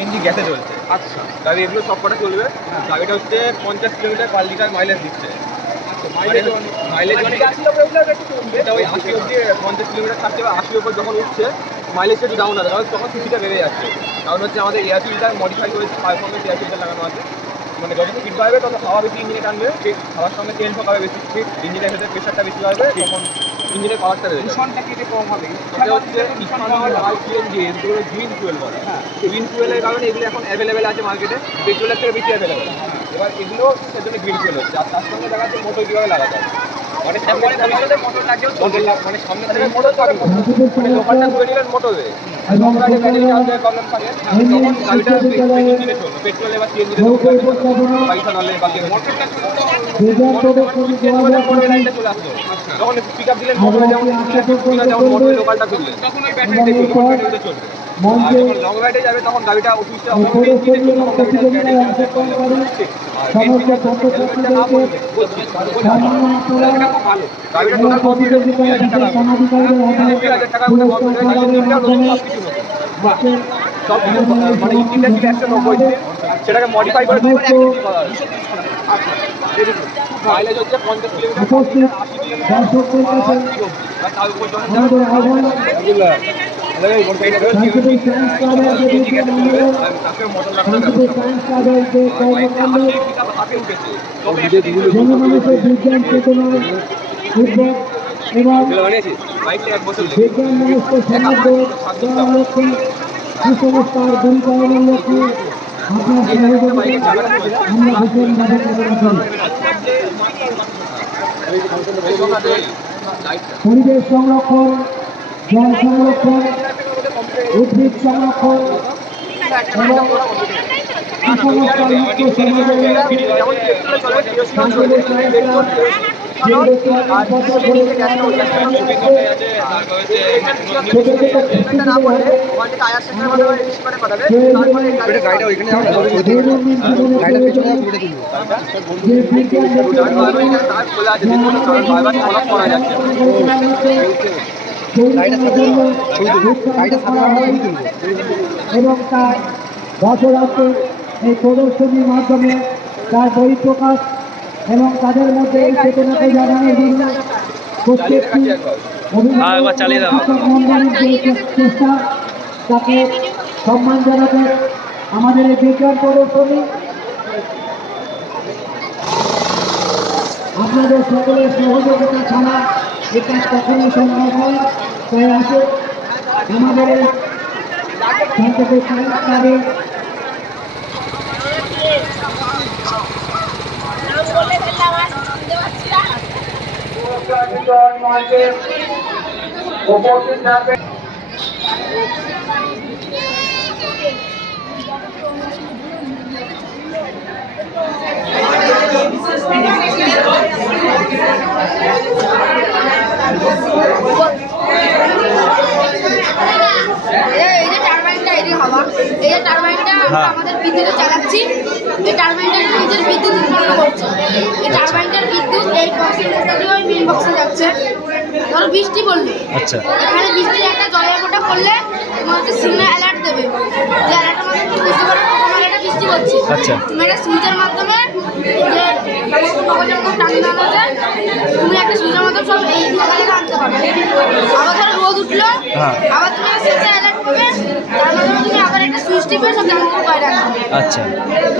CNG গ্যাসে চলছে। আচ্ছা, গাড়ি এগুলো সব কটা চলবে। গাড়িটা হচ্ছে 50 কিলোমিটার পার লিটার মাইলেজ দিচ্ছে। মাইলেজ মানে এটা ওই 80 অব্দি 50 কিলোমিটার থাকছে, বা 80 ওপর যখন উঠছে মাইলেজটা একটু ডাউন হবে, কারণ তখন সিসিটা বেড়ে যাচ্ছে। কারণ হচ্ছে আমাদের এয়ার ফিল্টার মডিফাই করেছে, পারফরমেন্স এয়ার ফিল্টার লাগানো আছে। মানে যত স্পিড বাড়বে তত হাওয়া বেশি ইঞ্জিনে টানবে, হাওয়ার সঙ্গে তেল ঢোকাবে বেশি, ইঞ্জিনের ভেতরে প্রেশারটা বেশি বাড়বে, তখন ইঞ্জিনের পাওয়ারটা বেড়ে যাবে। দূষণটা কেটে কম হবে। এটা হচ্ছে ইথানল আর সিএনজি, এগুলো গ্রিন ফুয়েল বলে। গ্রিন ফুয়েলের কারণে এগুলো এখন অ্যাভেলেবেল আছে মার্কেটে, পেট্রোলের থেকে বেশি অ্যাভেলেবেল। এবার এগুলো সেজন্য গ্রিন ফুয়েল হচ্ছে। আর তার সঙ্গে দেখা যাচ্ছে মোটর কীভাবে লাগাতে হবে, মানে সামনে মোটর লাগেও মানে সামনে থেকে মোটর থাকে, মানে লোকালটা ধরে নিলেন মোটরে, লং রাইডে ব্যাটারি চার্জের প্রবলেম থাকে, তখন গাড়িটা ইঞ্জিনে চলবে, পেট্রোলে বা সিএনজিতে পয়সা নালে বা মোটরটা মোটর লাইনটা চলে আসলো, তখন পিক আপ দিলেন মোটরে, যেমন যেমন মোটরে লোকালটা করলেন তখন ওই ব্যাটারিতে চলবে। আর যখন লং রাইডে যাবে তখন গাড়িটা অফিসটা ভালো, গাড়িটা টোটাল কনফিডেন্স 20,000 টাকা, 20,000 টাকা করে সব কিছু মানে ইঞ্জিনটা ছিল 190 দিন, সেটাকে মডিফাই করে মাইলেজ হচ্ছে 50 কিলোমিটার, 80 কিলোমিটার, তার উপর যখন কুসংস্কার দূরীকরণের লক্ষ্যে আপনার আমরা ভীষণ পরিবেশ সংরক্ষণ, জল সংরক্ষণ, উদ্ভিদ সংরক্ষণ এবং কুসংস্কার মুক্ত এবং তার বছরান্তে এই প্রদর্শনীর মাধ্যমে তার বহিঃপ্রকাশ এবং তাদের মধ্যে এই চেতনাকে জানানোর জন্য প্রত্যেকটি চেষ্টা, তাকে সম্মান জানাতে আমাদের এই বিজ্ঞান প্রদর্শনী আপনাদের সকলের সহযোগিতা ছাড়া এটা কখনোই সম্ভব হয়। তাই আসে আমাদের এই সংস্কারে উপস্থিত থাকবে। এই টারবাইনটা আমাদের বিদ্যুতে চালাচ্ছি, এই টারবাইনটার নিজের বিদ্যুৎ উৎপন্ন করছে। এই টারবাইনটার বিদ্যুৎ এই বক্সের মধ্যে দিয়ে ওই মেন বক্সে যাচ্ছে। ধরো বৃষ্টি পড়লো, আচ্ছা, এখানে বৃষ্টির একটা জলের ফোঁটা পড়লে তোমার হচ্ছে সিগন্যাল অ্যালার্ট দেবে, যে অ্যালার্টের মাধ্যমে তুমি বুঝতে পারো তোমার একটা বৃষ্টি হচ্ছে। আচ্ছা, তুমি একটা সুইচের মাধ্যমে যে কাগজের মতো টানিয়ে আনা যায়, তুমি একটা সুইচের মাধ্যমে সব এই জায়গাটা আনতে পারবে। আবার ধরো রোদ উঠলো, আবার তুমি সুইচে অ্যালার্ট করবে, তার মাধ্যমে তুমি আবার একটা সুইচ টিপে সব জামাগুলো বাইরে আনবে। আচ্ছা,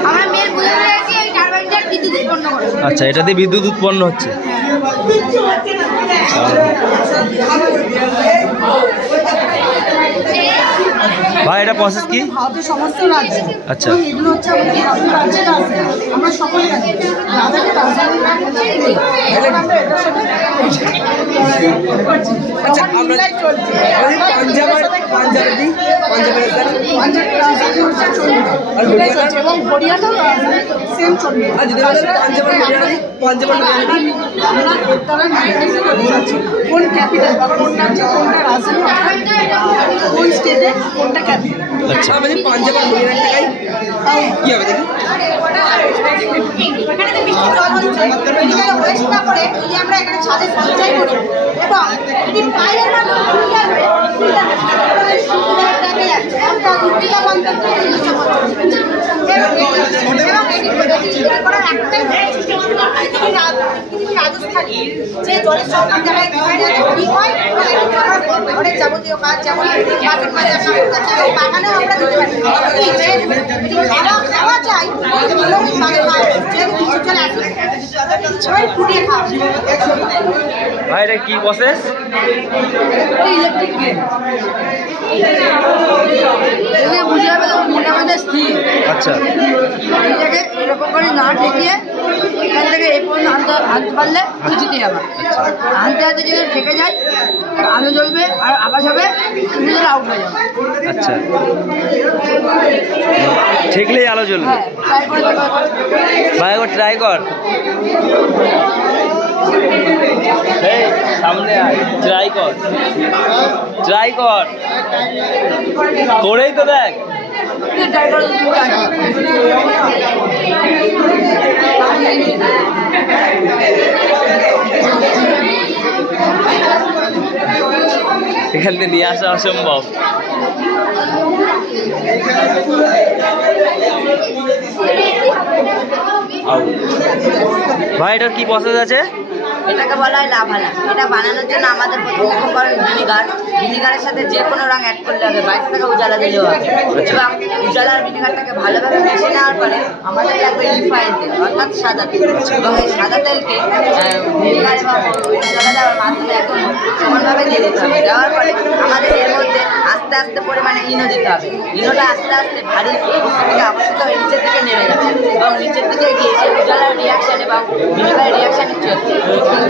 আমার মেয়ের বুঝে গেছে এই টারবাইনটার বিদ্যুৎ উৎপন্ন করে। আচ্ছা, এটা দিয়ে বিদ্যুৎ উৎপন্ন হচ্ছে। ভাই এটা প্রসেস কি? ভারতের সমস্ত রাজ্য, আচ্ছা, এগুলো হচ্ছে আমাদের ভারতের রাজ্যের আছে, আমরা সকলে জানি। রাজাকে আচ্ছা, আমরা এবং হরিয়ানা সেম চলবে। কোন ক্যাপিটাল বা কোন রাজ্যে কোনটা রাজধানী, কোন স্টেটে কোনটা ক্যাপিটাল। আচ্ছা, আমাদের পাঞ্জাব আর হরিয়ানার টাকায় কি হবে দেখি। এখানে যে বৃষ্টির জল হচ্ছে, এখানে ওয়েস্ট না করে যদি আমরা এখানে ছাদে সঞ্চয় করি এবং যদি পাইপের মাধ্যমে ফিল্টার হয়ে ফিল্টার যাচ্ছে, একটা উচ্চতা 50 থেকে 200 যে জলের সংকট জায়গায় ঠিক হয় অনেক যাবতীয় কাজ যেমন বাসন মাজা কাপড় কাচা এই বাগানেও আমরা দিতে পারি খাওয়া চাই কিছু চলে আসে সবাই ফুটিয়ে খাওয়া ভাই এটা কি প্রসেস? ইলেকট্রিক গেম বুঝে যাবে মোটামুটি স্থির আচ্ছা এটাকে এরকম করে না ঠেকিয়ে এখান থেকে এই পর্যন্ত আনতে পারলে জিতে যাবে আনতে আনতে যদি ঠেকে যায় আলো জ্বলবে আর আওয়াজ হবে তুমি আউট হয়ে যাবে। আচ্ছা ঠেকলেই আলো জ্বলবে। হ্যাঁ ট্রাই করে দেখো ভাই একবার ট্রাই কর। এই সামনে আয়, ট্রাই কর, ট্রাই কর, করেই তো দেখ। ট্রাই করে এখান থেকে নিয়ে আসা অসম্ভব। ভাই এটার কি প্রসেস আছে? এটাকে বলা হয় লাভালা। এটা বানানোর জন্য আমাদের প্রথম উপকরণ ভিনিগারের সাথে যে কোনো রঙ অ্যাড করলে হবে, বাইরে থেকে উজালা দিলেও হবে। এবং উজালা আর ভিনিগারটাকে ভালোভাবে মিশে নেওয়ার পরে আমাদের লাগবে রিফাইন তেল অর্থাৎ সাদা তেল। এবং এই সাদা তেলকে ভিনিগার এবং উজালা দেওয়ার মাধ্যমে একদম সমানভাবে দিয়ে দিতে হবে। দেওয়ার পরে আমাদের এর মধ্যে আস্তে আস্তে পরিমাণে ইনো দিতে হবে। ইনোটা আস্তে আস্তে ভারী থেকে আবশ্যক হয়ে নিচের দিকে নেমে যাচ্ছে এবং নিচের দিকে গিয়ে সেই উজালার রিয়াকশান এবং ভিনিগারের রিয়াকশানের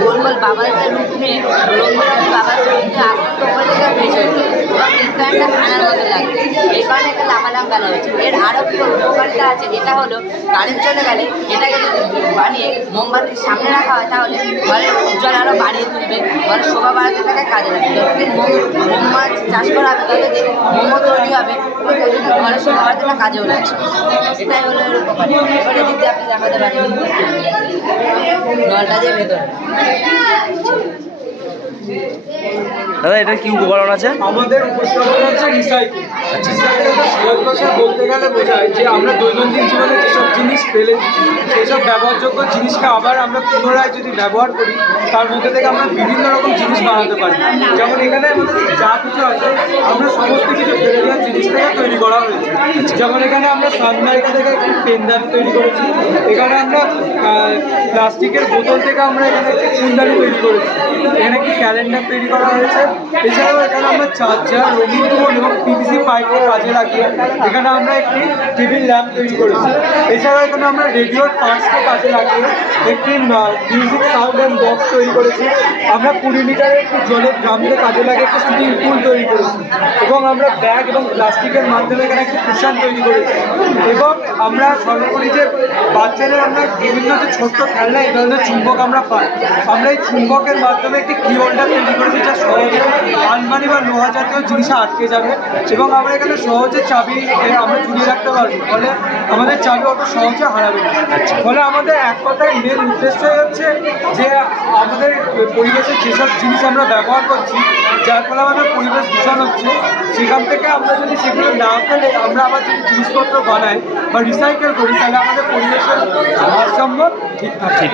গোল গোল বাবালসের রূপ নিয়ে রং বেরঙের বাবালসের রূপ নিয়ে আস্তে আস্তে উপর থেকে ভেসে উঠবে এবং দেখতে একটা খানার মতো লাগবে। এই কারণে একটা লাভালাম বেলা হয়েছে। এর আরও একটা উপকারিতা আছে, এটা হলো কারেন্ট চলে গেলে এটাকে যদি বানিয়ে মোমবাতির সামনে রাখা হয় তাহলে ঘরের উজ্জ্বল আরও বাড়িয়ে তুলবে, ঘরের শোভা বাড়াতে তাকে কাজে লাগবে। যতদিন মোম মাছ চাষ করা হবে ততদিন মোমো তৈরি হবে এবং ততদিন ঘরের শোভা বাড়াতে না কাজেও লাগছে। এটাই হলো এর উপকারী। এবার এদিক দিয়ে আপনি দেখাতে পারেন নলটা দিয়ে ভেতরে। দাদা এটা কি উপকরণ আছে? আমাদের উপস্থাপন হচ্ছে রিসাইকেল। রিসাইকেলটা সহজ ভাষায় বলতে গেলে বোঝায় যে আমরা দৈনন্দিন জীবনে যেসব জিনিস ফেলে সেসব ব্যবহারযোগ্য জিনিসকে আবার আমরা পুনরায় যদি ব্যবহার করি তার মধ্যে থেকে আমরা বিভিন্ন রকম জিনিস বানাতে পারি। যেমন এখানে আমাদের যা কিছু আছে আমরা সমস্ত কিছু ফেলে দেওয়ার জিনিস থেকে তৈরি করা হয়েছে। যেমন এখানে আমরা সানলাইট থেকে একটি পেনদানি তৈরি করেছি, এখানে আমরা প্লাস্টিকের বোতল থেকে আমরা এখানে একটি ফুলদানি তৈরি করেছি, এখানে একটি ক্যালেন্ডার তৈরি করা হয়েছে। এছাড়াও এখানে আমরা চার্জার, রঙিন ফোন এবং পিভিসি পাইপকে কাজে লাগিয়ে এখানে আমরা একটি টেবিল ল্যাম্প তৈরি করেছি। এছাড়াও এখানে আমরা রেডিওর পার্টসকে কাজে লাগিয়ে একটি মিউজিক সাউন্ড অ্যান্ড বক্স তৈরি করেছি। আমরা 20 লিটারের একটি জলের ড্রামকে কাজে লাগিয়ে একটি সুইমিং পুল তৈরি করেছি এবং আমরা ব্যাগ এবং প্লাস্টিকের মাধ্যমে এখানে একটি কুশন তৈরি করেছি। এবং আমরা সর্বোপরি যে বাচ্চাদের আমরা বিভিন্ন যে ছোট্ট খেলনা এই ধরনের চুম্বক আমরা পাই, আমরা এই চুম্বকের মাধ্যমে একটি কি হোল্ডার তৈরি করেছি যা সহজে আলমারি বা লোহা জাতীয় জিনিসে আটকে যাবে এবং আমরা এখানে সহজে চাবি আমরা ঝুলিয়ে রাখতে পারবো, ফলে আমাদের চাবি অত সহজে হারাবে না। ফলে আমাদের এক কথায় মেন উদ্দেশ্যই হচ্ছে যে আমাদের পরিবেশের যেসব জিনিস আমরা ব্যবহার করছি যার ফলে আমাদের পরিবেশ দূষণ হচ্ছে সেখান থেকে আমরা যদি সেগুলো না ফেলে আমরা আবার যদি জিনিসপত্র বানাই বা রিসাইকেল করি তাহলে আমাদের পরিবেশের ভারসাম্য ঠিক থাকে।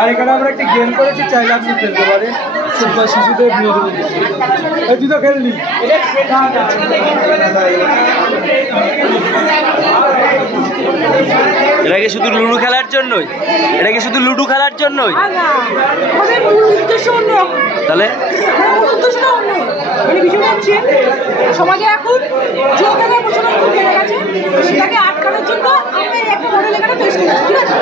আর এখানে আমরা একটি গেম করেছি, চাইলে আপনি খেলতে পারেন শিশুদের বিনোদন। তুই তো খেললি এটা কি শুধু লুডো খেলার জন্যই? এটা কি শুধু লুডো খেলার জন্যই? আমাদের মূল উদ্দেশ্য অন্যরকম। তাহলে মূল উদ্দেশ্যটা অন্য। মানে বিষয়টা হচ্ছে সমাজে এখন যৌতুকের প্রচলন খুব বেড়ে গেছে, সেটাকে আটকানোর জন্য আমরা একটা মডেল এখানে তৈরি করেছি। ঠিক আছে,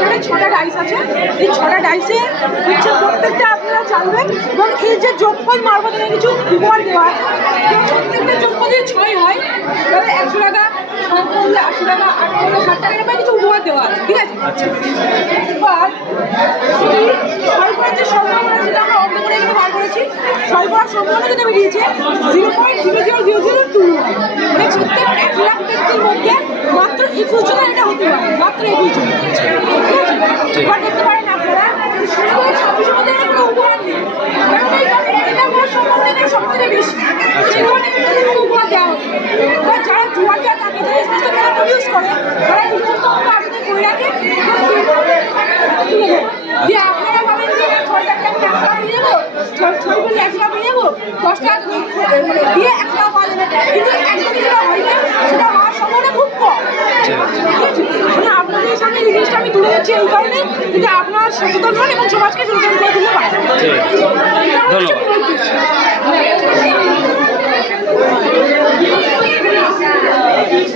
এখানে 6টা ডাইস আছে। এই 6টা ডাইসে হচ্ছে প্রত্যেকটা আপনারা জানবেন এবং এই যে যোগফল মারফত কিছু উপহার দেওয়া আছে। প্রত্যেকটা যোগফল যদি 6 হয় তাহলে 100 টাকা, 7 করলে 80 টাকা, 8 করলে 60 টাকা এরকম কিছু উপহার দেওয়া আছে। ঠিক আছে, এবার ছয় করার যে সম্ভাবনা সেটা আমরা অঙ্ক করে এখানে বার করেছি। ছয় করার সম্ভাবনা যেটা বেরিয়েছে 0.0002, মানে প্রত্যেক 1 লাখ ব্যক্তির মধ্যে মাত্র 21 জনের এটা হতে পারে, মাত্র 21 জন। এবার দেখতে পারেন আপনারা 26 মধ্যে কোনো উপহার নেই, কারণ এটা করার সম্ভাবনা এখানে সব থেকে বেশি। সেখানে কোনো উপহার দেওয়া হবে। এবার যারা জুয়াটা তাকে যে জিনিসটা তারা প্রডিউস করে তারা এই সমস্ত অঙ্ক আবেদন করে রাখে তুলে দেয়। যে আপনারা ভাবেন যে 6টা দিয়ে 1 টাকা পাওয়া যাবে, কিন্তু একদমই যেটা হয় না, সেটা হওয়ার সম্ভাবনা খুব কম। ঠিক আছে? মানে আপনাদের সামনে এই জিনিসটা আমি তুলে ধরছি এই কারণে, যদি আপনারা সচেতন হন এবং সমাজকে সচেতন করে তুলতে পারেন। ধন্যবাদ।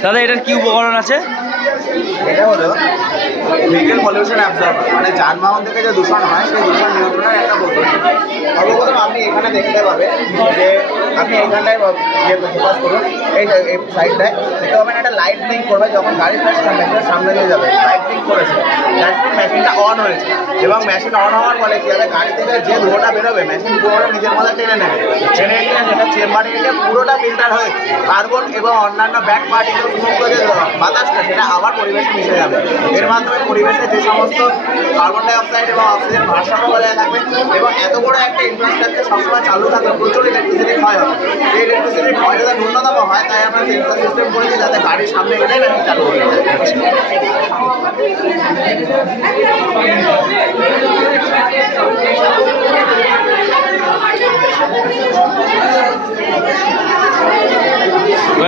দাদা এটার কি উপকরণ আছে? এটা হলো ভেহিকেল পলিউশন অ্যাবজর্বার, মানে যানবাহন থেকে যে দূষণ হয় সেই দূষণ নিয়ন্ত্রণের একটা বোতল। সর্বপ্রথম আপনি এখানে দেখতে পাবেন যে আপনি এইখানটায় ফোকাস করুন, এই সাইডটায় দেখতে পাবেন একটা লাইট ব্লিঙ্ক করবে যখন গাড়ি মেশিনের সামনে দিয়ে যাবে, লাইট ব্লিঙ্ক করেছে, দ্যাট মিন মেশিনটা অন হয়েছে। এবং মেশিন অন হওয়ার ফলে কি হবে, গাড়ি থেকে যে ধোঁয়াটা বেরোবে মেশিন পুরোটা নিজের মধ্যে টেনে নেবে, টেনে নিয়ে সেটা চেম্বারে এসে পুরোটা ফিল্টার হয়ে কার্বন এবং অন্যান্য ব্যাক পার্টিকেল সমস্ত যে বাতাসটা সেটা আবার পরিবেশে মিশে যাবে। এর মাধ্যমে পরিবেশে যে সমস্ত কার্বন ডাই অক্সাইড এবং অক্সিজেন ভারসাম্য বজায় থাকবে এবং এত বড় একটা ইনফ্রাস্ট্রাকচার সবসময় চালু থাকবে, প্রচুর ইলেকট্রিসিটি ক্ষয় হবে। এই ইলেকট্রিসিটির ক্ষয় যাতে ন্যূনতম হয় তাই আমরা সেন্সর সিস্টেম করেছি যাতে গাড়ির সামনে গেলে মেশিন চালু হয়ে যায়।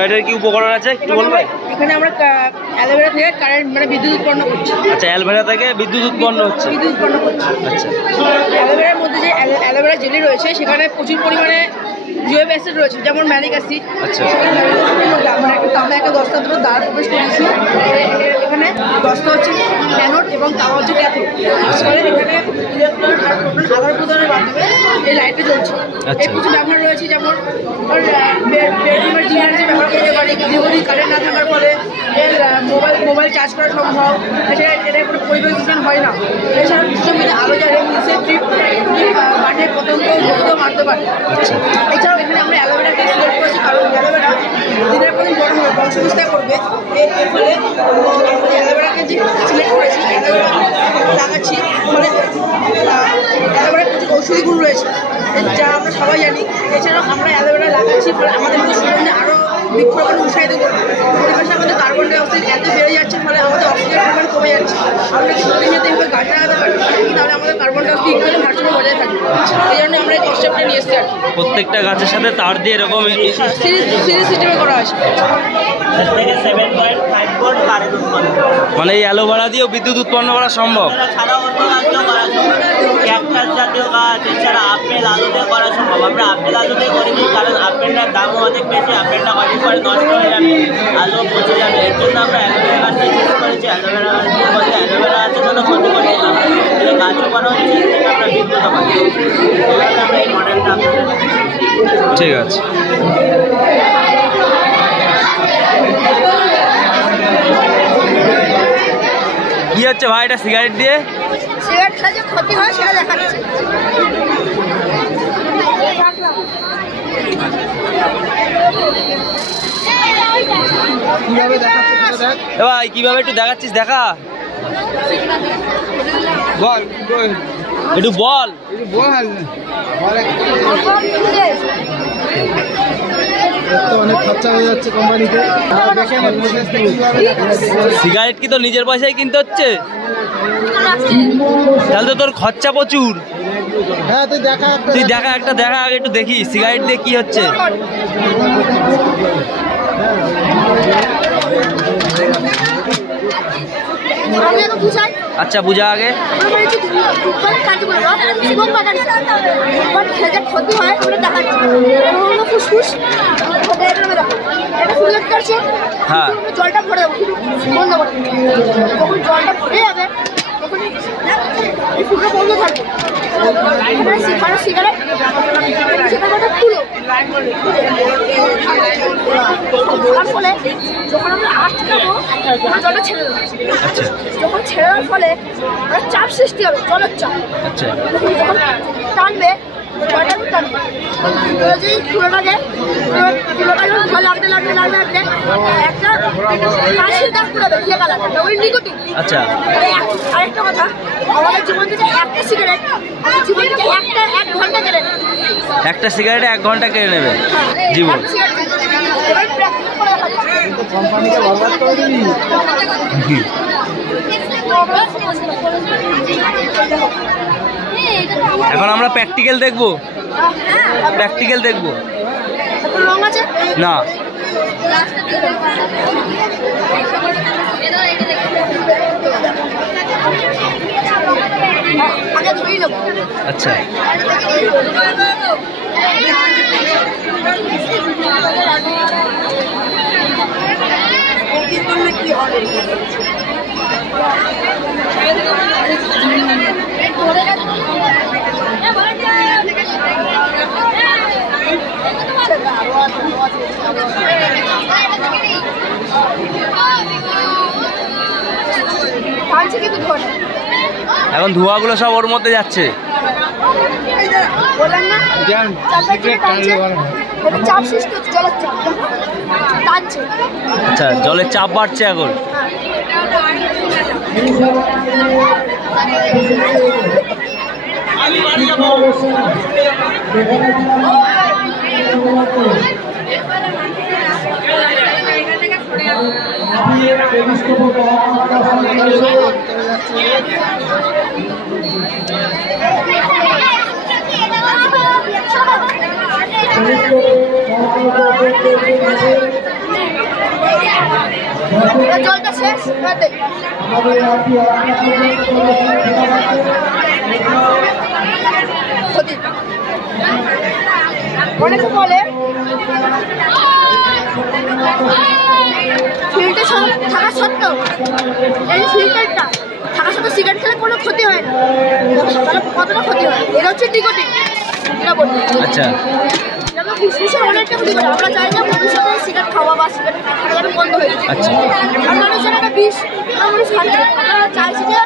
এটার কি উপকরণ আছে একটু বলবেন? এখানে আমরা অ্যালোভেরা থেকে কারেন্ট মানে বিদ্যুৎ উৎপন্ন করছি। আচ্ছা, অ্যালভেরা থেকে বিদ্যুৎ উৎপন্ন হচ্ছে। বিদ্যুৎ উৎপন্ন করছি। আচ্ছা, অ্যালোভেরার মধ্যে যে অ্যালোভেরা জেলি রয়েছে সেখানে প্রচুর পরিমাণে জৈব অ্যাসিড রয়েছে, যেমন ম্যালিক অ্যাসিড। আচ্ছা। আমরা একটা তামা একটা দস্তা দুটো দ্বার প্রবেশ করেছি। এখানে দস্তা হচ্ছে অ্যানোড এবং তাওয়া হচ্ছে ক্যাথোড। ফলে এখানে ইলেকট্রন আর প্রোটন আদান প্রদানের মাধ্যমে এই লাইটে জ্বলছে। আচ্ছা। এর কিছু ব্যবহার রয়েছে, যেমন বেডরুমের ডিনারে ব্যবহার করতে পারি, দীর্ঘদিন কারেন্ট না থাকার ফলে এর মোবাইল চার্জ করা সম্ভব, এটা কোনো পরিবেশ দূষণ হয় না। এছাড়াও জমিতে আলো জ্বালে নিচে ট্রিপ মাঠে পতঙ্গ ধরতেও মারতে পারে। এছাড়াও এখানে আমরা অ্যালোভেরাকে সিলেক্ট করেছি, কারণ অ্যালোভেরা দিনের পর দিন বড় হবে, বংশবিস্তার করবে। এর ফলে অ্যালোভেরাকে যে সিলেক্ট করেছি, অ্যালোভেরা লাগাচ্ছি, ফলে অ্যালোভেরার প্রচুর ঔষধি গুণ রয়েছে যা আমরা সবাই জানি। এছাড়াও আমরা অ্যালোভেরা লাগাচ্ছি, ফলে আমাদের মধ্যে সুগন্ধে আরও বৃক্ষরোপণ উৎসাহিত করবে। পরিবেশে আমাদের কার্বন ডাই অক্সাইড এত বেড়ে যাচ্ছে, ফলে আমাদের অক্সিজেন পরিমাণ কমে যাচ্ছে। আমরা যদি প্রতিনিয়ত এইভাবে গাছ লাগাতে পারি তাহলে আমাদের কার্বন ডাই অক্সাইড ইকুয়ালি ভারসাম্য বজায় থাকবে। এই জন্য আমরা এই কনসেপ্টটা নিয়ে এসেছি আর কি। প্রত্যেকটা গাছের সাথে তার দিয়ে এরকম সিরিজ সিস্টেমে করা হয়েছে। থেকে 7.5 ভোল্ট কারেন্ট উৎপন্ন। মানে এই অ্যালোভেরা দিয়েও বিদ্যুৎ উৎপন্ন করা সম্ভব। ছাড়াও অন্য গাছও করা সম্ভব, ক্যাকটাস জাতীয় গাছ, এছাড়া আপেল আলু দিয়ে করা সম্ভব। আমরা আপেল আলু দিয়ে করিনি, কারণ আপেলটার দামও অনেক বেশি, আপেলটা কদিন পরে নষ্ট হয়ে যাবে, আলু পচে যাবে। এর জন্য আমরা অ্যালোভেরা গাছটা চুজ করেছি। অ্যালোভেরা গাছের মধ্যে অ্যালোভেরা আছে কোনো ক্ষতি করছি না, এই গাছও করা হচ্ছে, এর থেকে আমরা বিদ্যুৎ পাচ্ছি। এইভাবে আমরা এই মডেলটা ঠিক আছে। কি হচ্ছে ভাই এটা সিগারেট দিয়ে? সিগারেট খেলে যে ক্ষতি হয় সেটা দেখাচ্ছে। এ ভাই কিভাবে একটু দেখাচ্ছিস, দেখা বল একটু বল। বল অনেক খরচা হয়ে যাচ্ছে কোম্পানিতে। সিগারেট কি তো নিজের পয়সায় কিনতে হচ্ছে? তাহলে তো তোর খরচা প্রচুর। হ্যাঁ তুই দেখা একটা দেখা আগে একটু দেখি সিগারেট দিয়ে কি হচ্ছে। আমি আগে বুঝাই। আচ্ছা বুঝা আগে। আমরা হচ্ছে কাজ করে এবং বাগানে খেলে ক্ষতি হয় আমরা দেখাচ্ছি। হলো ফুসফুস এটা ফুলের কাছে। হ্যাঁ। জলটা ভরে দেবো বন্ধ করে, যখন জলটা ভরে যাবে তখন এই ফুলটা বন্ধ থাকবে। সিগারেট সেটা কথা খুলো, তার ফলে যখন আমরা আটকাবো জলটা ছেড়ে দেবো। যখন ছেড়ে দেওয়ার ফলে চাপ সৃষ্টি হবে, জলের চাপ। যখন টানবে জলটা টানবে, যদি তুলোটাকে যখন ভয় লাগতে একটা কাশির দাগ পুরাবে ঘিয়ে কালারটা, ওই নিকোটিন। আচ্ছা। আরেকটা কথা, আমাদের জীবন থেকে একটা সিগারেট আমাদের জীবন থেকে 1 ঘন্টা কেড়ে নেবে। একটা সিগারেটে 1 ঘন্টা কেড়ে নেবে জীবন। কোম্পানিকে বরবাদ করে দিবি। এখন আমরা প্র্যাকটিক্যাল দেখবো, প্র্যাকটিক্যাল দেখবো। তারপর রং আছে না। আগে ধুই নেবো। আচ্ছা, এখন ধোঁয়াগুলো সব ওর মধ্যে যাচ্ছে। বললাম না চাপ সৃষ্টি হচ্ছে, জলের চাপ টানছে। আচ্ছা, জলের চাপ বাড়ছে এখন। জলটা শেষ অনেকে বলে ফিল্টার থাকা সত্ত্বেও এই ফিল্টারটা থাকা সত্ত্বেও সিগারেট খেলে কোনো ক্ষতি হয় না, তাহলে কতটা ক্ষতি হয়? এটা হচ্ছে নিকোটিন, এটা বলতে। আচ্ছা, ফুসফুসের অনেকটা ক্ষতি করে। আমরা চাই না ভবিষ্যতে সিগারেট খাওয়া বা সিগারেট খাওয়া যেন বন্ধ হয়ে যায়। আচ্ছা, আর মানুষের একটা বিষ মানুষ খাচ্ছে, আমরা চাইছি যে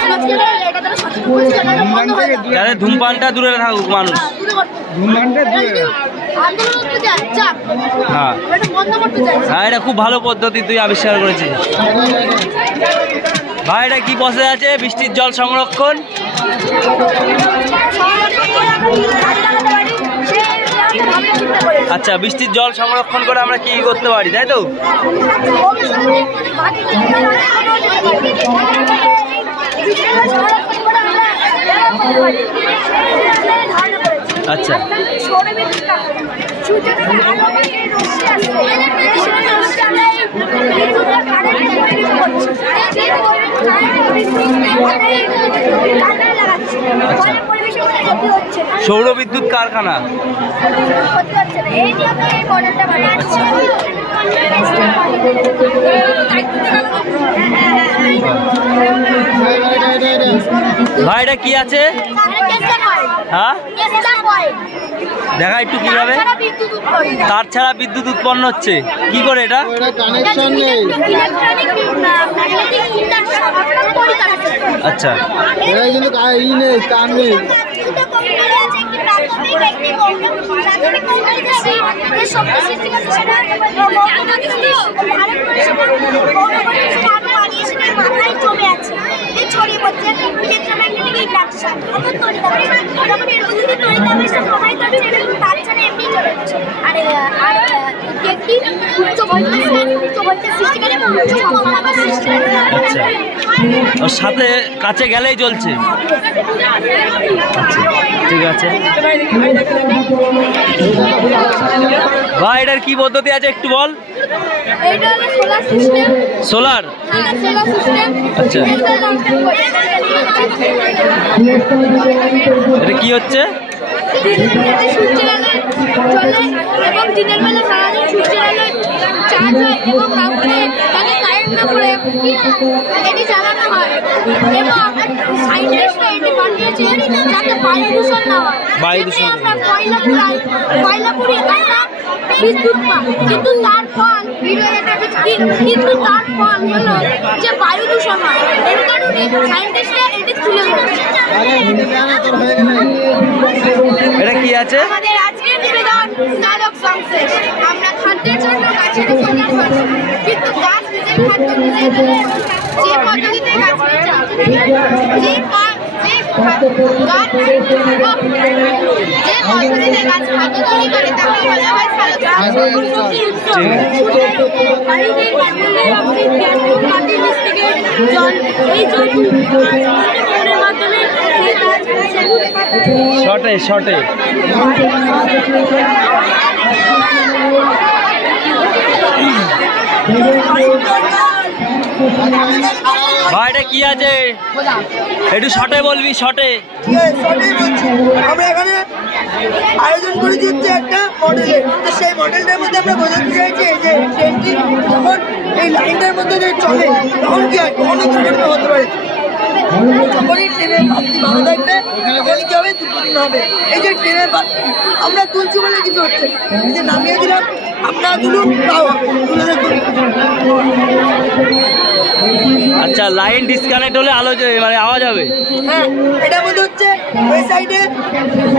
সমাজ খেলে এটা তারা সচেতন করছে, এটা বন্ধ হয়ে যায়। যাতে ধূমপানটা দূরে থাকুক মানুষ। আন্দোলন করতে চাই, যাক, হ্যাঁ এটা বন্ধ করতে চাই। হ্যাঁ, এটা খুব ভালো পদ্ধতি তুই আবিষ্কার করেছিস ভাই। এটা কি বসে আছে? বৃষ্টির জল সংরক্ষণ। আচ্ছা, বৃষ্টির জল সংরক্ষণ করে আমরা কি করতে পারি, তাই তো? আচ্ছা, সৌর বিদ্যুৎ কারখানা। ভাই এটা কি আছে? হ্যাঁ, দেখা একটু কিভাবে তার ছাড়া বিদ্যুৎ উৎপন্ন হচ্ছে, কি করে এটা? আচ্ছা, কিন্তু তার নেই। ছড়িয়ে পড়ছে ইলেকট্রোম্যাগনেটিক ইন্ডাকশন, অর্থাৎ তড়িৎ যখন এর মধ্যে তড়িৎ আবেশটা প্রবাহিত হচ্ছে, এটা কিন্তু তার ছাড়া এমনি চলে যাচ্ছে। আর একটি উচ্চ ভোল্টেজ সৃষ্টি করে এবং উচ্চ কম্পাঙ্ক সৃষ্টি করে। আচ্ছা, ওর সাথে কাছে গেলেই জ্বলছে। আচ্ছা, ঠিক আছে ভাই। এটার কি পদ্ধতি আছে একটু বল। এটা হলো সোলার সিস্টেম। সোলার? হ্যাঁ, সোলার সিস্টেম। আচ্ছা, এটা কি হচ্ছে? সূর্যের আলোয় চলে এবং দিনের বেলা সারাদিন সূর্যের আলোয় চার্জ হয় এবং তারপরে তাকে কারেন্ট না পড়ে এটি চালানো হয় এবং সাইন্টিস্টরা এটি বানিয়েছে যাতে বায়ু দূষণ না হয়। বায়ু দূষণ না আমরা কয়লা পুড়িয়ে আমরা বিদ্যুৎ পাই, কিন্তু তার ফল হলো যে বায়ু দূষণ হয়। এর কারণে সাইন্টিস্টরা এটি তুলে ধরেছে। এটা কি আছে? আমাদের আজকের নিবেদন নাটক সংশ্লেষ। আমরা খাদ্যের জন্য গাছের উপকার করি, কিন্তু গাছ নিজের খাদ্য নিজেই তোলে। যে পদ্ধতিতে গাছ খাদ্য তৈরি করে তাকে বলা হয় সালোক জল। এই জল মাধ্যমে শর্টে শর্টে ভাই এটা কি আছে একটু শর্টে বলবি শর্টে। আমরা এখানে আয়োজন করে দিচ্ছে একটা মডেলের, তো সেই মডেলটার মধ্যে আমরা বোঝাতে চাইছি এই যে ট্রেনটি যখন এই লাইনটার মধ্যে দিয়ে চলে তখন কি হয়, কখনো দুর্ঘটনা হতে পারে। যখনই ট্রেনের বাতি ভালো থাকবে তখনই কি হবে, দুর্ঘটনা হবে। এই যে ট্রেনের বাতি আমরা তুলছি বলে কিছু হচ্ছে, এই যে নামিয়ে দিলাম আপনারা তুলুন তাও হবে, তুলে দেখুন। আচ্ছা লাইন ডিসকানেক্ট হলে আলো মানে আওয়াজ হবে। হ্যাঁ, এটার মধ্যে হচ্ছে এই সাইডে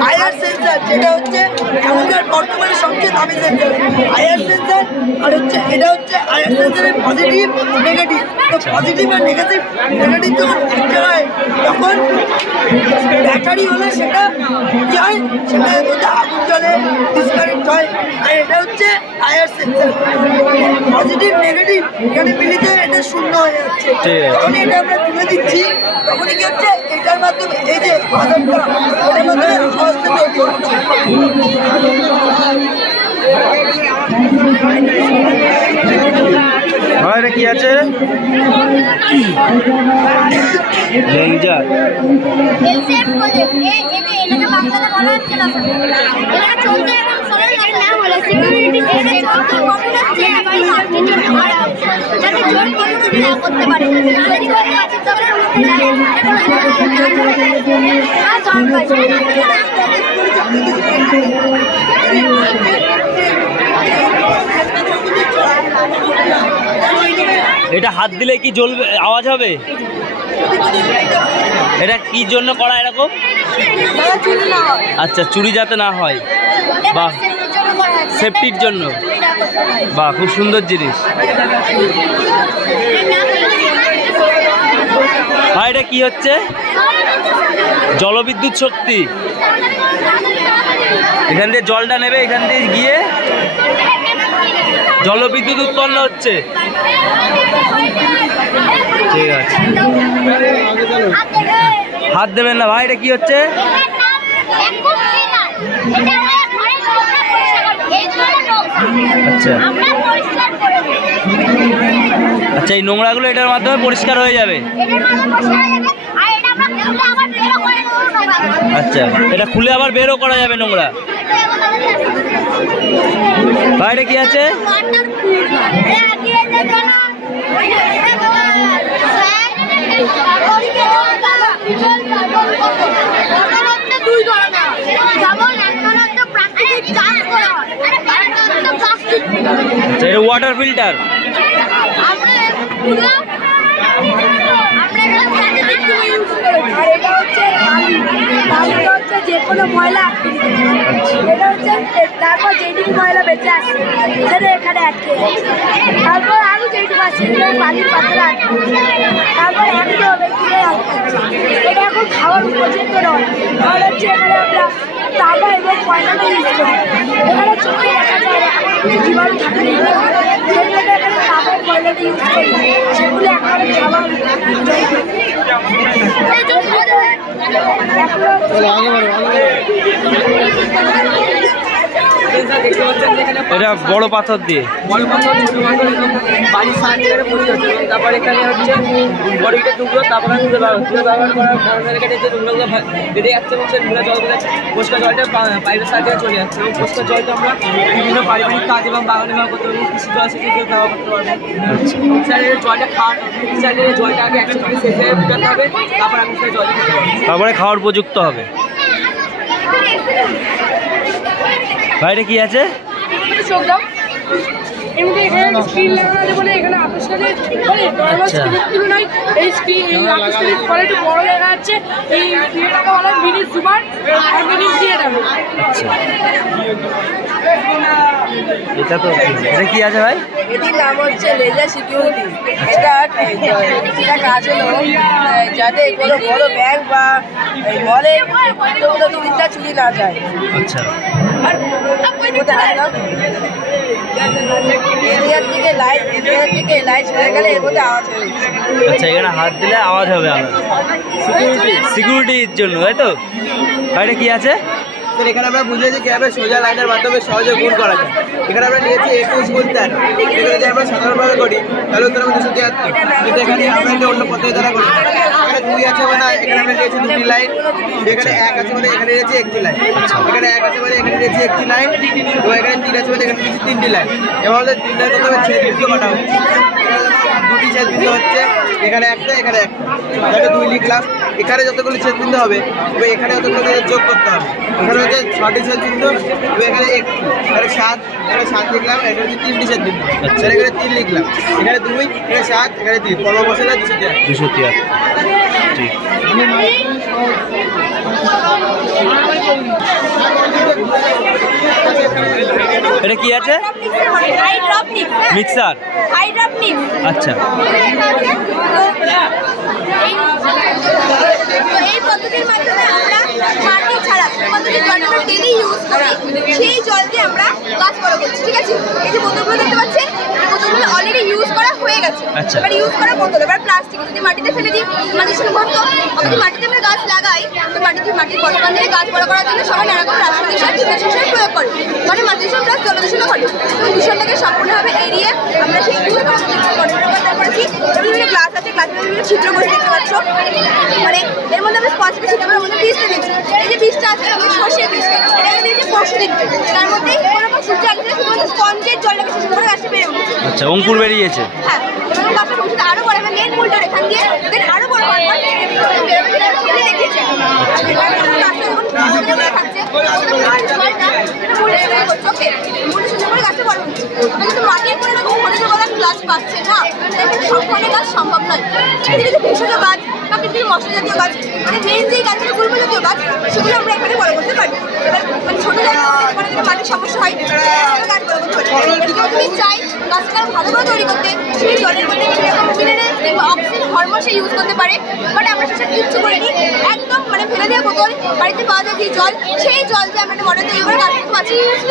আইআর সেন্সার, যেটা হচ্ছে এখনকার বর্তমানে সবচেয়ে দামি সেন্সার আইআর সেন্সার। আর হচ্ছে এটা হচ্ছে আইআর সেন্সারের পজিটিভ নেগেটিভ। তো পজিটিভ আর নেগেটিভ যখন এক জায়গায় তখন ব্যাটারি হলে সেটা কি হয়, সেটার মধ্যে আগুন জ্বলে, ডিসকানেক্ট হয়। আর এটা হচ্ছে আইআর সেন্সার, পজিটিভ নেগেটিভ এখানে মিলিত এটা শূন্য হয়ে যাচ্ছে। যখন এটা আমরা তুলে দিচ্ছি তখনই কি হচ্ছে, এটার মাধ্যমে এই যে আধারটা এটার মাধ্যমে আওয়াজটা তৈরি হচ্ছে। এটা কি আছে রেঞ্জার করতে পারে এটা হাত দিলে কি জ্বলবে, আওয়াজ হবে? এটা কি জন্য করা এরকম? আচ্ছা চুরি যাতে না হয়, বাহ সেফটির জন্য, বাহ খুব সুন্দর জিনিস। ভাই এটা কি হচ্ছে? জলবিদ্যুৎ শক্তি, এখান দিয়ে জলটা নেবে, এখান দিয়ে গিয়ে জলবিদ্যুৎ উৎপন্ন হচ্ছে। ঠিক আছে, হাত দেবেন না ভাই। এটা কি হচ্ছে? আচ্ছা আচ্ছা, এই নোংরাগুলো এটার মাধ্যমে পরিষ্কার হয়ে যাবে। আচ্ছা, এটা খুলে আবার বেরও করা যাবে নোংরা। ভাই এটা কি আছে? এটা ওয়াটার ফিল্টার। আর এটা হচ্ছে বালিটা হচ্ছে যে কোনো ময়লা আটকে দিতে পারে। এটা হচ্ছে তারপর যেটুকু ময়লা বেঁচে আসছে সেটা এখানে আটকে যাচ্ছে। তারপর আরও যেটুকু আছে সেটা বালির পাত্রে আটকে তারপর একটু হবে কিনে এটা এখন খাওয়ার উপযুক্ত নয়। আর হচ্ছে এখানে আমরা তাবা এবং ময়লাটা ইউজ করি। এখানে চোখে দেখা যায় না কিছু জীবাণু থাকে, সেগুলো এখানে তাবা ময়লাটা ইউজ করি, সেগুলো এখন খাবার এটা বড় পাথর দিয়ে, বড় পাথর ছোট পাথর এবং বাড়ির সাহায্যে পড়ে যাচ্ছে। এবং তারপর এখানে হচ্ছে বড়িটা টুকরো, তারপরে তুলে ব্যবহার করার কারণে যে নোংরাগুলো বেরিয়ে যাচ্ছে এবং সেই নোংরা জলগুলো পরিষ্কার জলটা পাইপের সাহায্যে চলে যাচ্ছে। এবং পরিষ্কার জলটা আমরা বিভিন্ন পারিবারিক কাজ এবং বাগানে ব্যবহার করতে পারবো, কৃষি জল সেচের জন্য ব্যবহার করতে পারবো। স্যারের জলটা খাওয়ার স্যারের জলটা আগে একসাথে সেচে ফুটাতে হবে, তারপর আমি সেই জলটা খেতে পারবো, তারপরে খাওয়ার উপযুক্ত হবে। বাইরে কি আছে? এমনি এখানে স্ক্রিন লাগানো আছে বলে এখানে আকাশকালের বলে নর্মাল স্ক্রিনের তুলনায় এই স্ক্রিন এই আকাশকালের কোয়ালিটি বড় লেখা আছে। এই টাকা বলা মিনি সুপার আর মিনি থিয়েটার। এটা তো এটা কি আছে ভাই? এটির নাম হচ্ছে লেজার সিকিউরিটি। এটা কাজ হলো যাতে কোনো বড় ব্যাংক বা মলে জিনিসটা চুরি না যায়। আচ্ছা এরিয়ার দিকে লাইট হয়ে গেলে এর মধ্যে আওয়াজ হয়ে আচ্ছা, এখানে হাত দিলে আওয়াজ হবে আলাদা, সিকিউরিটির জন্য, তাই তো? এটা কি আছে? স্যার এখানে আমরা বুঝেছি কীভাবে সোজা লাইনের মাধ্যমে সহজে গুণ করা যায়। এখানে আমরা নিয়েছি 21 গুণ 13। এখানে যদি আমরা সাধারণভাবে করি তাহলে উত্তর হবে 273, কিন্তু এখানে আমরা যে অন্য পদ্ধতি দ্বারা করি। এখানে 2 আছে মানে এখানে আমরা নিয়েছি 2টি লাইন, এখানে 1 আছে মানে এখানে নিয়েছি 1টি লাইন, এখানে 1 আছে মানে এখানে নিয়েছি 1টি লাইন, এবং এখানে 3 আছে মানে এখানে নিয়েছি 3টি লাইন। এবং আমাদের 3টার কথা হবে ছেদ বিন্দু কাটা হচ্ছে, 2টি ছেদ বিন্দু হচ্ছে, এখানে একটা এখানে একটা, তাহলে 2 লিখলাম। এখানে যতগুলো ছেদ বিন্দু হবে তবে এখানে যতগুলো যোগ করতে হবে। এখানে হচ্ছে 6টি ছেদ বিন্দু, এবং এখানে 1, এখানে 7, এখানে 7 লিখলাম, এটা হচ্ছে 3টি ছেদ বিন্দু, এখানে 3 লিখলাম, এখানে 2, এখানে 7, এখানে 3, পর্ব বসালে 273। ঠিক। এটা কি আছে? মিক্সার। আচ্ছা, এই পদ্ধতির মাধ্যমে আমরা মাটি ছাড়া শুধুমাত্র যে জলটা আমরা ডেলি ইউজ করি সেই জল দিয়ে আমরা গাছ বড় করছি, ঠিক আছে? এই যে বোতলগুলো দেখতে পাচ্ছেন, এই বোতলগুলো অলরেডি ইউজ করা হয়ে গেছে। আচ্ছা। এবার ইউজ করা বোতল, এবার প্লাস্টিক যদি মাটিতে ফেলে দিই মাটির সঙ্গে ভরতো, যদি মাটিতে আমরা গাছ লাগাই তো মাটির বর্তমান দিনে গাছ বড় করার জন্য সবাই নানা রকম রাসায়নিক সার কীটনাশক প্রয়োগ করে, মানে মাটি দূষণ প্লাস জলদূষণও ঘটে। এবং দূষণটাকে সম্পূর্ণভাবে এড়িয়ে আমরা সেই করেছি। বিভিন্ন গ্লাস আছে, গ্লাসের বিভিন্ন ছিদ্র করে দেখতে পাচ্ছ, মানে এর মধ্যে আমরা স্পঞ্জ বেশি দেবো, এর মধ্যে বীজটা দিচ্ছি। এই যে বীজটা আছে আমাদের সর্ষের বীজ, এটা দিয়েছি পরশু দিন, তার মধ্যে কোনো সূর্য আলোতে শুধুমাত্র স্পঞ্জের জলটাকে শোষণ করে গাছটা বেড়ে উঠেছে। আচ্ছা, অঙ্কুর বেরিয়েছে। হ্যাঁ, এবং গাছটা ভবিষ্যতে আরও বড় হবে, মেন ফুলটা এখান দিয়ে দেন আরও বড় হওয়ার পর বেরোবে, সেটা ছেড়ে দেখিয়েছে। গাছটা যখন খাচ্ছে গাছটা বড় হচ্ছে, কিন্তু মাটির কোনো রকম খনিজ উপাদান গাছ পাচ্ছে না, তাই কিন্তু সব ধরনের গাছ সম্ভব নয়। কিন্তু ভেষজ গাছ বা কিছু মশলা জাতীয় গাছ, মানে মেন যেই গাছগুলো গুল্ম জাতীয় গাছ, সেগুলো আমরা এখানে বড় করতে পারি। এবার মানে ছোটো জায়গায় মানে মাটির সমস্যা হয়, গাছ বড় করতে পারি। কেউ যদি চাই গাছটা ভালোভাবে তৈরি করতে, সেই জলের মধ্যে মিনারেল কিংবা অক্সিজেন হরমোন সে ইউজ করতে পারে, বাট আমরা সেটা কিচ্ছু করিনি। একদম মানে ফেলে দেওয়া বোতল, বাড়িতে পাওয়া যায় যে জল, সেই জল দিয়ে আমরা একটা মডেল তৈরি করে গাছটাকে বাঁচিয়ে দিয়েছি।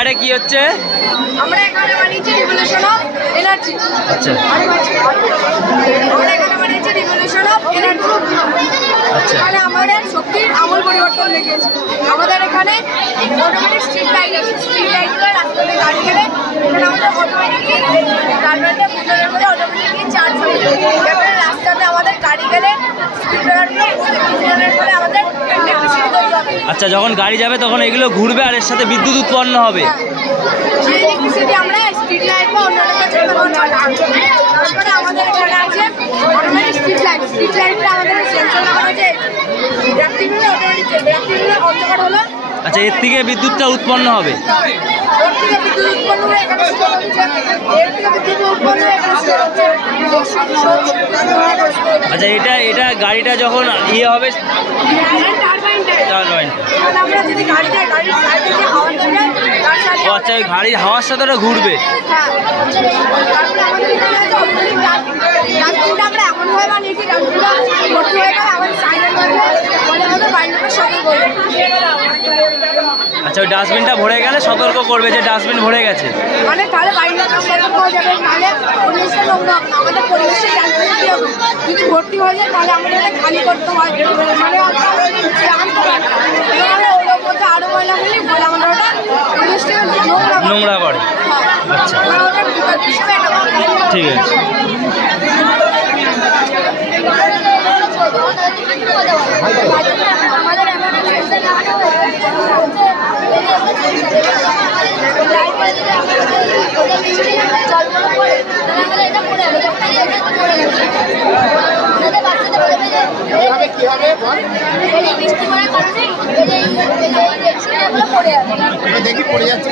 এটা কি হচ্ছে? আমরা এখানে বানিয়েছি রিভলিউশন অফ এনার্জি। আচ্ছা, আমরা এখানে বানিয়েছি রিভলিউশন অফ এনার্জি। আচ্ছা, এখানে আমাদের শক্তির আমূল পরিবর্তন লেগেছে। আমাদের এখানে অটোমেটিক স্ট্রিট লাইট আছে, স্ট্রিট লাইটগুলো রাস্তাতে গাড়ি গেলে এখানে আমাদের অটোমেটিকলি কারেন্টটা বুঝানোর পরে অটোমেটিকলি চার্জ হবে। এখানে রাস্তাতে আমাদের গাড়ি গেলে স্পিকারগুলো বুঝানোর পরে আমাদের ইলেকট্রিসিটি তৈরি হবে। আচ্ছা, যখন গাড়ি যাবে তখন এগুলো ঘুরবে আর এর সাথে বিদ্যুৎ উৎপন্ন হবে। সেই ইলেকট্রিসিটি আমরা স্ট্রিট লাইট বা অন্যান্য কাজে ব্যবহার করি। তারপরে আমাদের এখানে আছে অটোমেটিক স্ট্রিট লাইট। স্ট্রিট লাইটটা আমাদের সেন্সর লাগানো আছে, রাত্রিবেলা অটোমেটিক চলবে, রাত্রিবেলা অন্ধকার হলো। আচ্ছা, এর থেকে বিদ্যুৎটা উৎপন্ন হবে। ওর থেকে বিদ্যুৎ উৎপন্ন হয়ে এখানে স্টোর হচ্ছে, এর থেকে বিদ্যুৎ উৎপন্ন হয়ে এখানে স্টোর হচ্ছে। আচ্ছা, এটা গাড়িটা যখন হবে টারবাইন। আমরা যদি গাড়ি যায়, গাড়ির সাইডে যে হাওয়া চলে, তার সাথে ও আচ্ছা, ওই গাড়ির হাওয়ার সাথে ওটা ঘুরবে। হ্যাঁ, তারপরে আমাদের এখানে আছে অটোমেটিক ডাস্টবিনটা আমরা এমনভাবে বানিয়েছি, ডাস্টবিনটা ভর্তি হয়ে গেলে আমাদের সাইডের মধ্যে আমাদের বাইন্ডারটা সতর্ক করবে। আচ্ছা, ওই ডাস্টবিনটা ভরে গেলে সতর্ক করবে যে ডাস্টবিন ভরে গেছে, মানে তাহলে বাইন্ডারটা সতর্ক হয়ে যাবে, নাহলে পরিবেশটা নোংরা হবে না। আমাদের পরিবেশটা ডাস্টবিন দিয়ে হবে, যদি ভর্তি হয়ে যায় তাহলে আমাদের এটা খালি করতে হয়, মানে ওর মধ্যে আরও ময়লা হলে বলে আমাদের ওটা পরিবেশটা নোংরা করে। আচ্ছা, ঠিক আছে। আমাদের এমন দেখি পড়ে যাচ্ছে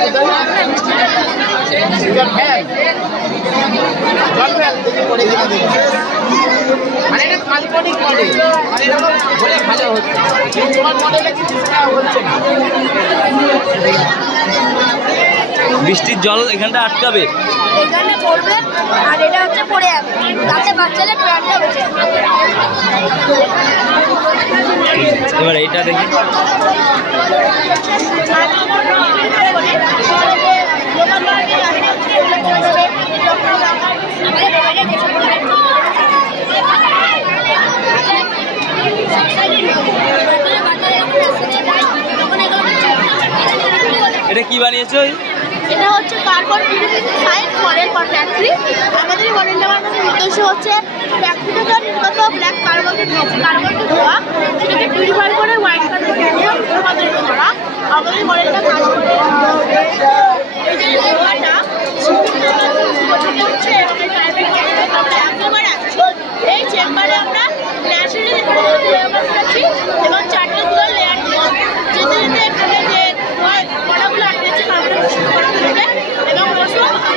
মানে এটা কাল্পনিক মডেল, মানে এরকম বলে ভালো হচ্ছে, তোমার মডেলে কিন্তু সেটা হচ্ছে না। বৃষ্টির জল এখানটা আটকাবে, এখানে পড়বে আর এটা হচ্ছে পড়ে যাবে, তাতে বাচ্চাদের প্রাণটা বেঁচে যাবে। এবার এইটা দেখি। এটা কি বানিয়েছো? এটা হচ্ছে carbon science model for factory. আমাদের এই মডেলটা বানানোর উদ্দেশ্য হচ্ছে ফ্যাক্টরি থেকে নির্গত ব্ল্যাক কার্বনকে ধোয়া, সেটাকে পিউরিফাই করে হোয়াইট কার্বন দিয়ে রূপান্তরিত করা। আমাদের মডেলটা কাজ করে এই যে লেবারটা হচ্ছে আমরা একেবারে আছি এই চেম্বারে আমরা ন্যাচারালি লেবার করছি এবং 4টে গুলো লেয়ার দিয়েছি, যেতে যেতে এখানে যে কড়াগুলো আটকেছে কার্বন এবং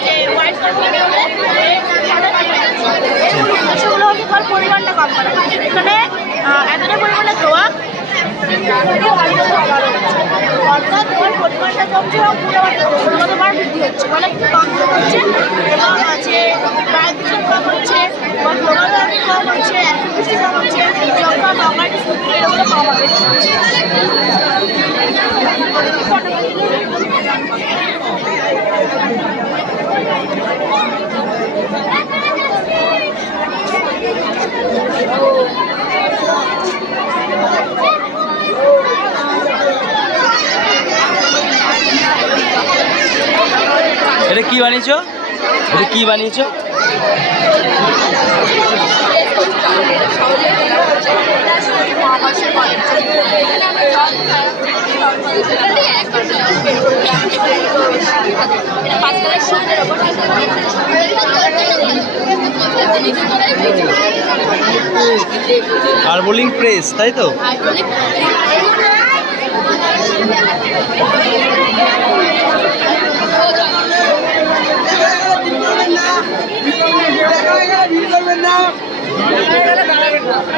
যে হোয়াইট কার্বন হলে এই উদ্দেশ্যগুলো হচ্ছে ধর পরিমাণটা কম করা। এখানে এতটা পরিমাণে ধোয়া অর্থাৎ তোমার পরিমাণটা কমছে এবং গুণগত মান বৃদ্ধি হচ্ছে, মানে কম হচ্ছে এবং আছে বায়ু দূষণ কম হচ্ছে এবং গ্লোবাল ওয়ার্মিং কম হচ্ছে, অ্যাসিড কম হচ্ছে, যখন নগাটি সুন্দর এগুলো কম হবে। এটা কি বানিয়েছো? এটা কি বানিয়েছো? কার্বলিং প্রেস, তাই তো?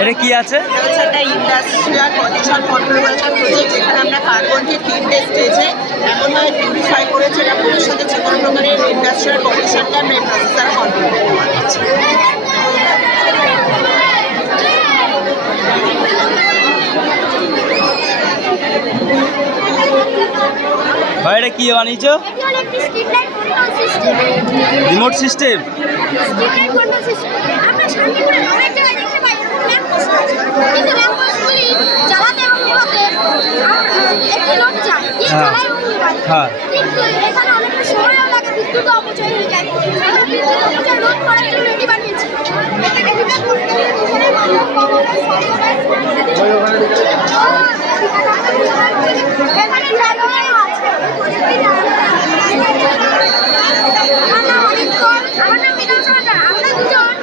এটা কি আছে? একটা ইন্ডাস্ট্রিয়াল পলিউশন কন্ট্রোল প্রজেক্ট, যেখানে আমরা কার্বনকে 3টে স্টেজে এমনভাবে পিউরিফাই করেছি এটা ভবিষ্যতে যে কোনো প্রকারের ইন্ডাস্ট্রিয়াল পলিউশনকে আমরা এই প্রসেস দ্বারা কন্ট্রোল করতে পারছি। ভাই এটা কি বানিয়েছো? Remote system. আমরা শান্তিপুরে অনেক জায়গায় দেখতে পাই ল্যাম্পপোস্ট আছে, কিন্তু ল্যাম্পপোস্টগুলি জ্বালাতে এবং নিভাতে একটি লোক যায়, যে জ্বালায় এবং নিভায়। কিন্তু এখানে অনেকটা সময়ও লাগে, বিদ্যুৎ অপচয় হয়ে যায়। আমরা বিদ্যুৎ অপচয় রোধ করার জন্য এটি বানিয়েছি। এটাকে যেটা করতে এখানে মানব কমনের সমন্বয় এখানে জায়গাও আছে। আমার নাম বিকাশ সরকার। আমরা দুজন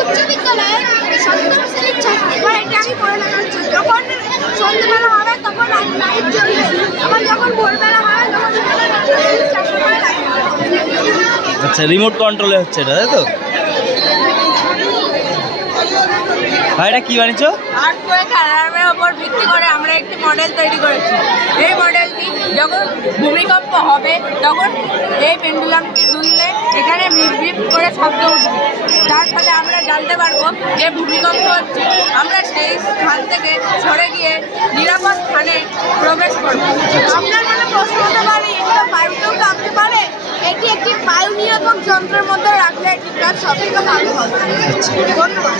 উচ্চ বিদ্যালয়ে সপ্তম শ্রেণীর ছাত্রী। এবার এটা আমি পড়ে লাগানোর জন্য যখন সন্ধ্যেবেলা হবে তখন লাইট জ্বলবে, আবার যখন ভোরবেলা হবে তখন আচ্ছা, রিমোট কন্ট্রোলে হচ্ছে এটা, তাই তো? ভাই এটা কি বানিয়েছো? আর্থকোয়েক অ্যালার্মের ওপর ভিত্তি করে আমরা একটি মডেল তৈরি করেছি। এই মডেলটি যখন ভূমিকম্প হবে তখন এই পেন্ডুলামটি দুললে এখানে ভিপ ভিপ করে শব্দ উঠবে, যার ফলে আমরা জানতে পারবো যে ভূমিকম্প হচ্ছে। আমরা সেই স্থান থেকে সরে গিয়ে নিরাপদ স্থানে প্রবেশ করবো। আপনার মনে প্রশ্ন হতে পারে এটা বায়ুতেও কাঁপতে পারে। এটি একটি বায়ু নিরাপক যন্ত্রের মধ্যে রাখলে এটি কাজ সবথেকে ভালো হবে। ধন্যবাদ।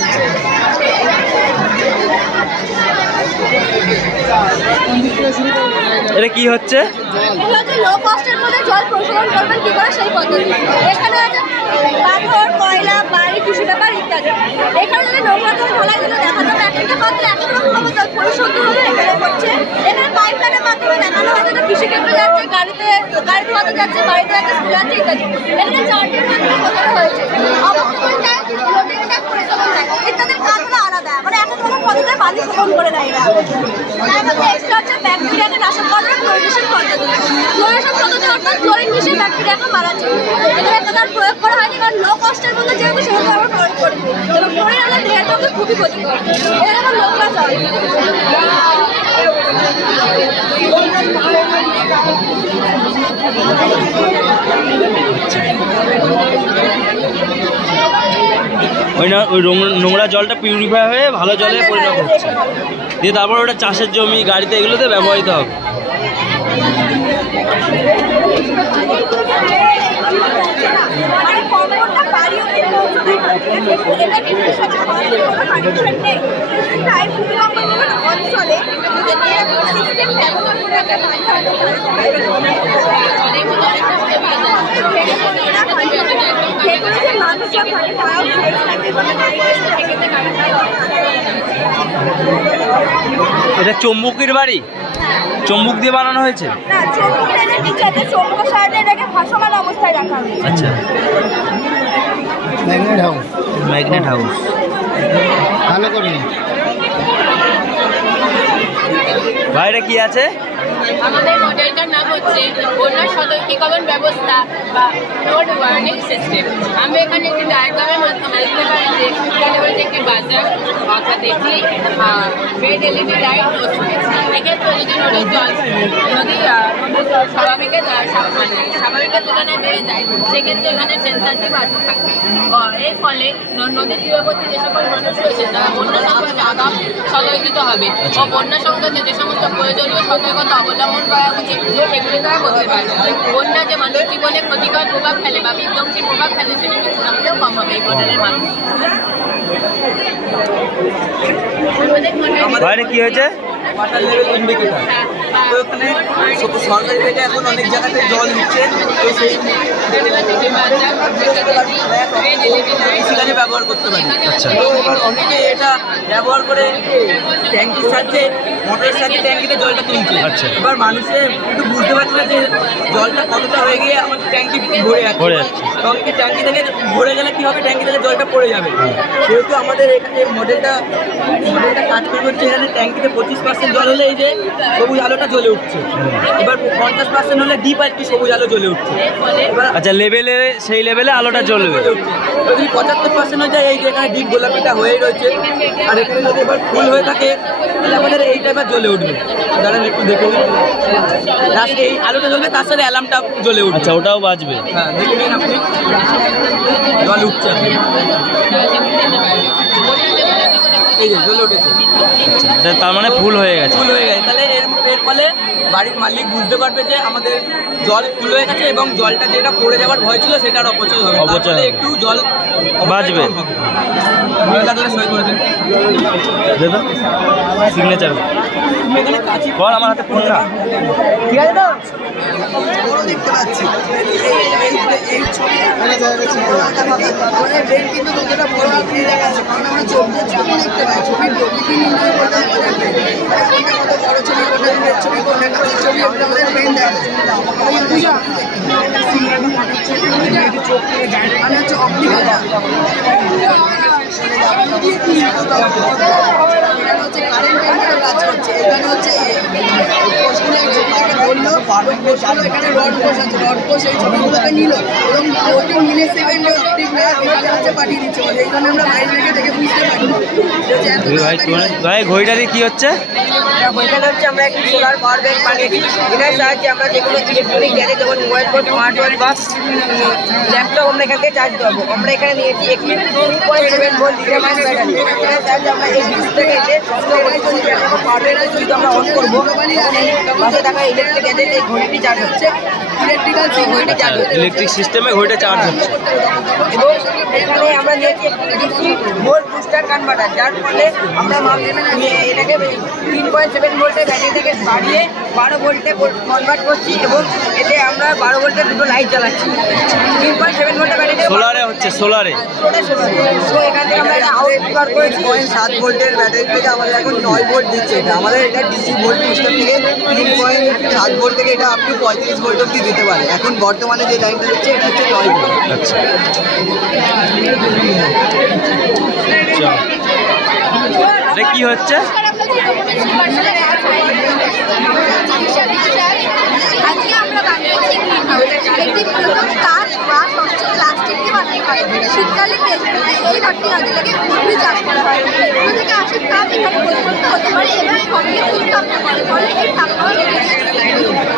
এটা কি হচ্ছে? এটা হচ্ছে লো কস্টের মধ্যে জল প্রশোধন করবেন কি করে সেই পদ্ধতি। এখানে আছে পাথর, কয়লা, বাড়ি, টিস্যু পেপার ইত্যাদি। এখানে যদি নোংরা জল ঢালা গেলে দেখা যাবে এক একটা পাত্রে এক এক রকম জল পরিশুদ্ধ হলে এখানে করছে। এখানে পাইপলাইনের মাধ্যমে দেখানো হয় যেটা কৃষিক্ষেত্রে যাচ্ছে, গাড়িতে ধোয়াতে যাচ্ছে, বাড়িতে যাচ্ছে, স্কুলে যাচ্ছে ইত্যাদি। এখানে চারটির মাধ্যমে বোঝানো হয়েছে অবক্ষয় ট্যাঙ্ক, লোডিং ট্যাঙ্ক, পরিচালন ট্যাঙ্ক ইত্যাদির কাজগুলো আলাদা, মানে এক এক রকম পদ্ধতিতে পানি শোধন করে দেয় এরা। তার মধ্যে এক্সট্রা হচ্ছে ব্যাকটেরিয়াকে নাশক করার ক্লোরিনেশন পদ্ধতি। ক্লোরিনেশন পদ্ধতি অর্থাৎ ক্লোরিন মিশিয়ে ব্যাকটেরিয়াকে মারার জন্য। এখানে একটা তার প্রয়োগ খুবই ক্ষতিকর। এখানে আবার নোংরা জল। ওই নোংরা জলটা পিউরিফাই হয়ে ভালো জলে পরিণত হচ্ছে, দিয়ে তারপর ওটা চাষের জমি গাড়িতে এগুলোতে ব্যবহৃত হবে। মানে কম্পোর্টটা বাড়ি অবধি পৌঁছবে। এটা কি কানেকশন নেই? তাই ভূমিকম্প অঞ্চলে যদি এরকম সিস্টেম ব্যবহার করে রাখা হয় তাহলে যেগুলো যে মানুষজন থাকে তারাও সাইড থাকবে বলে এটা চম্বুকের বাড়ি, চম্বুক দিয়ে বানানো হয়েছে। না, চম্বুক টেনে নিচে চম্বুকের সাহায্যে এটাকে ভাসমান অবস্থায় রাখা হয়েছে। আচ্ছা, ম্যাগনেট হাউস ম্যাগনেট হাউস। ভালো করে বাইরে কি আছে? আমাদের মডেলটার নাম হচ্ছে বন্যা সতর্কীকরণ ব্যবস্থা বা ফ্লোড ওয়ার্নিং সিস্টেম। আমরা এখানে একটি ডায়াগ্রামের মাধ্যমে দেখতে পাই যে এখানে রয়েছে একটি বাজার, অর্থাৎ একটি বেড এলইডি লাইট রয়েছে। এক্ষেত্রে যদি নদীর জল স্বাভাবিকের তুলনায় বেড়ে যায়, সেক্ষেত্রে এখানে সেন্সারটি বাড়তে থাকবে। এর ফলে নদীর তীরবর্তী যে সকল মানুষ রয়েছে তারা বন্যা সম্পর্কে আগাম সতর্কিত হবে ও বন্যা সংক্রান্ত যে সমস্ত প্রয়োজনীয় সতর্কতা অবলম্বন করা উচিত সেগুলি তারা করতে পারবে। বন্যা যে মানুষ জীবনে ক্ষতিকর প্রভাব ফেলে বা বিধ্বংসী প্রভাব ফেলে সেটি কিছুটা হলেও কম হবে এই মডেলের মাধ্যমে। বাইরে কি হয়েছে? ওয়াটার লেভেল ইন্ডিকেটর, তো ওখানে সরকারি থেকে এখন অনেক জায়গাতে জল দিচ্ছে, তো সেই কৃষিকাজে ব্যবহার করতে পারি। আচ্ছা, তো এবার অনেকে এটা ব্যবহার করে ট্যাঙ্কির সাহায্যে, মোটরের সাহায্যে ট্যাঙ্কিতে জলটা তুলছে। আচ্ছা। এবার মানুষের একটু বুঝতে পারছে না যে জলটা কতটা হয়ে গিয়ে আমাদের ট্যাঙ্কি ভরে যাচ্ছে। ট্যাঙ্কি থেকে ভরে গেলে কি হবে, ট্যাঙ্কি থেকে জলটা পড়ে যাবে। সেহেতু আমাদের এখানে মডেলটা কাজ করছে, এখানে ট্যাঙ্কিতে 25% জল হলে এই যে সবুজ আলোটা জ্বলে উঠছে, এবার 50% হলে ডিপ আর কি সবুজ আলো জ্বলে উঠছে। এবার আচ্ছা, লেভেলে সেই লেভেলে আলোটা জ্বলবে। যদি 75% হয়ে যায়, এই যে এখানে ডিপ গোলাপিটা হয়েই রয়েছে, আর এখানে যদি এবার ফুল হয়ে থাকে তাহলে আমাদের এইটা এবার জ্বলে উঠবে। দাঁড়ান একটু দেখে নিন, লাস্টে এই আলোটা জ্বলবে, তার সাথে অ্যালার্মটা জ্বলে উঠবে। আচ্ছা, ওটাও বাজবে। হ্যাঁ, দেখে নিন আপনি, জল উঠছে, এই যে জ্বলে উঠেছে। আচ্ছা, তার মানে ফুল হয়ে গেছে। ফুল হয়ে গেছে, তাহলে এর ফলে বাড়ির মালিক বুঝতে পারবে যে আমাদের জল ফুল হয়ে গেছে এবং জলটা যেটা পড়ে যাওয়ার ভয় ছিল সেটার অপচয় হবে, অপচয় হবে। একটু জল বাঁচবে। ভালো লাগলে সই করে দিন। সিগনেচার কর, আমার হাতে ফোন না। ঠিক আছে তো? দেখতে পাচ্ছি এই ছবি কিন্তু কতটা বড় আপনি দেখাচ্ছে, কারণ আমরা ছবি দেখতে পাই, ছবির প্রকৃতি নির্ণয় করতে আমাদের কোনটা কত বড় ছবি, কোনটা দূরের ছবি, কোনটা কাছের ছবি, ওটা আমাদের ব্রেন দেখাচ্ছে। মানে হচ্ছে অপটিক্যাল, এখানে হচ্ছে কারেন্টের মতো কাজ করছে। এখানে হচ্ছে বললো এখানে রড কোষ আছে, রড কোষ এই ছবিগুলোকে নিল এবং 14 মিলি সেকেন্ডে অপটিক এখানে হচ্ছে পাঠিয়ে দিচ্ছে। এই জন্য আমরা বাইরে থেকে দেখে বুঝতে পারি ভাই ঘড়িটা দিয়ে কি হচ্ছে? এখানে হচ্ছে আমরা একটি সোলার পাওয়ার ব্যাংক বানিয়েছি, এটার সাহায্যে আমরা যে কোনো ইলেকট্রনিক গ্যাজেট যেমন মোবাইল ফোন, স্মার্ট ওয়াচ বা ল্যাপটপ আমরা এখান থেকে চার্জ দেবো। আমরা এখানে নিয়েছি একটি 2.7 ভোল্ট লিথিয়াম আয়ন ব্যাটারি, এটার সাহায্যে আমরা এই ডিসপ্লেকে পাওয়ার ব্যাংক যদি আমরা অন করবো পাশে থাকা ইলেকট্রিক গ্যাজেট এই ঘড়িটি চার্জ হচ্ছে, ইলেকট্রিক্যাল সেই ঘড়িটি চার্জ হচ্ছে, ইলেকট্রিক সিস্টেমে ঘড়িটা চার্জ হচ্ছে। এবং এখানে আমরা নিয়েছি ডিসি ভোল্ট বুস্টার কনভার্টার, যার ফলে আমরা এটাকে 3.7 ভোল্টের ব্যাটারি থেকে বাড়িয়ে 12 ভোল্টে কনভার্ট করছি এবং এতে আমরা 12 ভোল্টের দুটো লাইট জ্বালাচ্ছি। 3.7 ভোল্টের ব্যাটারি সোলারে হচ্ছে, সোলারে। তো এখান থেকে আমরা এটা আউট বার করেছি 7 ভোল্টের ব্যাটারি থেকে আমাদের এখন 9 ভোল্ট দিচ্ছে। এটা আমাদের এটা ডিসি ভোল্ট বুস্টার থেকে 3.7 ভোল্ট থেকে এটা আপ টু 35 ভোল্ট অব্দি দিতে পারে। এখন বর্তমানে যে লাইনটা দিচ্ছে এটা হচ্ছে 9 ভোল্ট। আচ্ছা, এটা কি হচ্ছে? আজকে আমরা বানিয়েছি গ্রিন হাউস, এটি মূলত কাঁচ বা স্বচ্ছ প্লাস্টিক দিয়ে বানানো হয়। শীতকালে এই ঘাটতি আগে লাগে উদ্ভিদ চাষ করা হয় ওখান থেকে আসে তাপ এখানে পরিবর্তন হতে পারে এবং এই কমিউনিটি তাপটা করে ফলে এই তাপমাত্রা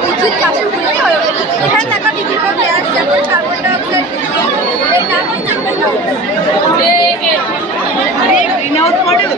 উদ্ভিদ চাষের উপযোগী হয়ে ওঠে এখানে থাকা বিভিন্ন গ্যাস যেমন কার্বন ডাইঅক্সাইড এর নাম হচ্ছে গ্রিন হাউস মডেল